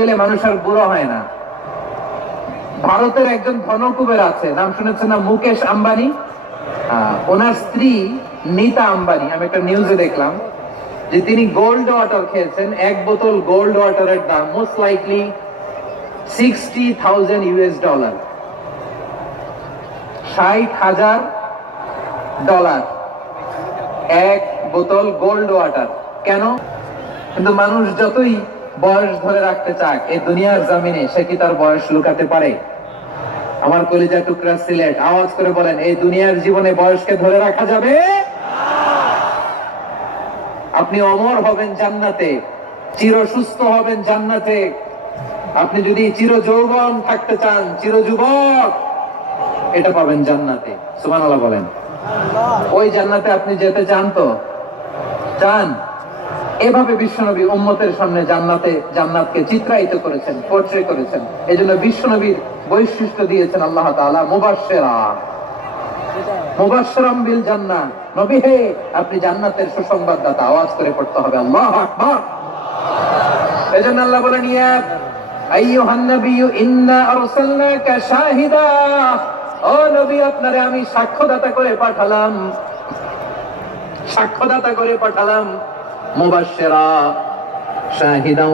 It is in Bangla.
দিলে মানুষ আর বুড়ো হয় না। ভারতের একজন ধনকুবের আছে, নাম শুনেছেন না, মুকেশ আম্বানি। ওনার স্ত্রী নীতা আম্বানি, আমি একটা নিউজে দেখলাম যে তিনি গোল্ড ওয়াটার খেয়েছেন। এক বোতল গোল্ড ওয়াটারের দাম মোস্ট লাইকলি $60,000, $60,000 এক বোতল গোল্ড ওয়াটার। কেন? কিন্তু মানুষ যতই বয়স ধরে রাখতে চাক এই দুনিয়ার জমিনে, সে কি তার বয়স লুকাতে পারে? আমার কলিজা টুকরা সিলেট, আওয়াজ করে বলেন, এই দুনিয়ার জীবনে বয়সকে ধরে রাখা যাবে? আপনি অমর হবেন জান্নাতে, চির সুস্থ হবেন জান্নাতে। আপনি যদি চির যৌবন থাকতে চান, চির যুবক, এটা পাবেন জান্নাতে। সুবহানাল্লাহ বলেন। ওই জান্নাতে আপনি যেতে চান তো? চান? এভাবে বিশ্বনবী উম্মতের সামনে জান্নাতকে চিত্রায়িত করেছেন, পোর্ট্রে করেছেন। এজন্য বিশ্বনবীর বৈশিষ্ট্য দিয়েছেন আল্লাহ তাআলা মুবাশশিরাম বিল জান্নাহ। নবী হে, আপনি জান্নাতের সুসংবাদদাতা। আওয়াজ করে পড়তে হবে আল্লাহু আকবার। এজন্য আল্লাহ বলেন, ইয়া আইয়ুহান নাবিয়্যু ইন্না আরসালনাকা শাহিদা, ও নবী, আপনারে আমি সাক্ষ্যদাতা করে পাঠালাম। মুবাশশিরা শাহিদা।